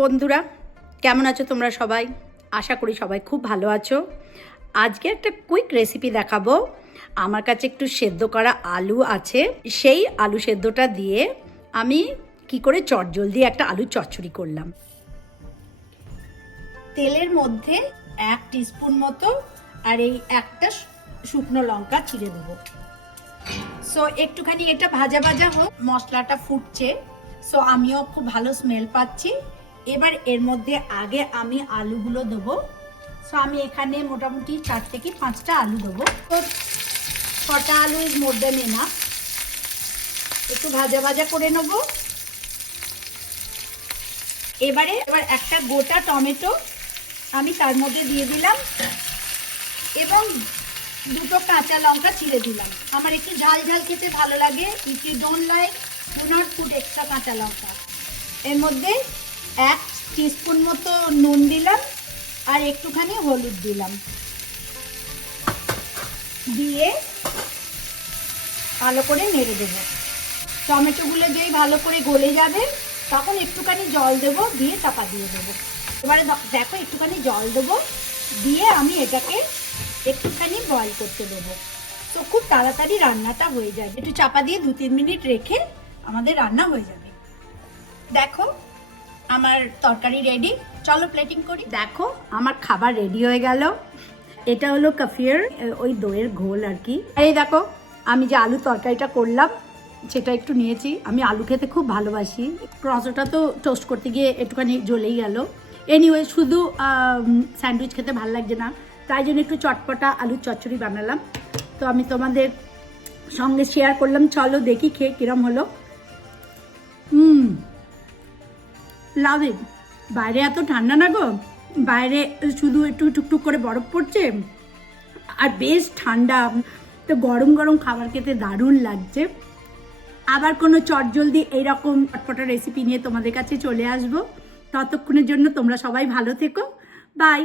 বন্ধুরা কেমন আছো তোমরা সবাই? আশা করি সবাই খুব ভালো আছো। আজকে একটা কুইক রেসিপি দেখাবো। আমার কাছে একটু সেদ্ধ করা আলু আছে, সেই আলু সেদ্ধটা দিয়ে আমি কি করে চটজলদি একটা আলু চচ্চড়ি করলাম। তেলের মধ্যে 1 টিস্পুন মতো আর এই একটা শুকনো লঙ্কা ছিঁড়ে দেবো। সো একটুখানি এটা ভাজা ভাজা হোক, মশলাটা ফুটছে, সো আমিও খুব ভালো স্মেল পাচ্ছি। এবার এর মধ্যে আগে আমি আলুগুলো দেবো। সো আমি এখানে মোটামুটি 4 থেকে 5টা আলু দেবো। তো 6টা আলু ইজ মোর দেন এনাফ। একটু ভাজা ভাজা করে নেব। এবার একটা গোটা টমেটো আমি তার মধ্যে দিয়ে দিলাম এবং 2টো কাঁচা লঙ্কা ছিঁড়ে দিলাম। আমার একটু ঝাল ঝাল খেতে ভালো লাগে। If you don't like, do not put extra কাঁচা লঙ্কা। এর মধ্যে 1 টিস্পুন মতো নুন দিলাম আর একটুখানি হলুদ দিলাম, দিয়ে ভালো করে নেড়ে দেবো। টমেটোগুলো যেই ভালো করে গলে যাবে তখন একটুখানি জল দেবো, দিয়ে চাপা দিয়ে দেবো। এবারে দেখো একটুখানি জল দেবো, দিয়ে আমি এটাকে একটুখানি বয়েল করতে দেবো। তো খুব তাড়াতাড়ি রান্নাটা হয়ে যায়। একটু চাপা দিয়ে 2-3 মিনিট রেখে আমাদের রান্না হয়ে যাবে। দেখো আমার তরকারি রেডি, চলো প্লেটিং করি। দেখো আমার খাবার রেডি হয়ে গেল। এটা হলো কাফির, ওই দইয়ের ঘোল আর কি। এই দেখো আমি যে আলু তরকারিটা করলাম সেটা একটু নিয়েছি। আমি আলু খেতে খুব ভালোবাসি। ক্রসটা তো টোস্ট করতে গিয়ে একটুখানি জ্বলেই গেল। এনিওয়ে শুধু স্যান্ডউইচ খেতে ভালো লাগছে না, তাই জন্য একটু চটপটা আলুর চচ্চড়ি বানালাম। তো আমি তোমাদের সঙ্গে শেয়ার করলাম। চলো দেখি খেয়ে কিরম হলো। লাভ ইট। বাইরে এত ঠান্ডা না গো, বাইরে শুধু একটু টুকটুক করে বরফ পড়ছে আর বেশ ঠান্ডা। তো গরম গরম খাবার খেতে দারুণ লাগছে। আবার কোনো চটজলদি এইরকম চটপটা রেসিপি নিয়ে তোমাদের কাছে চলে আসবো। ততক্ষণের জন্য তোমরা সবাই ভালো থেকো। বাই।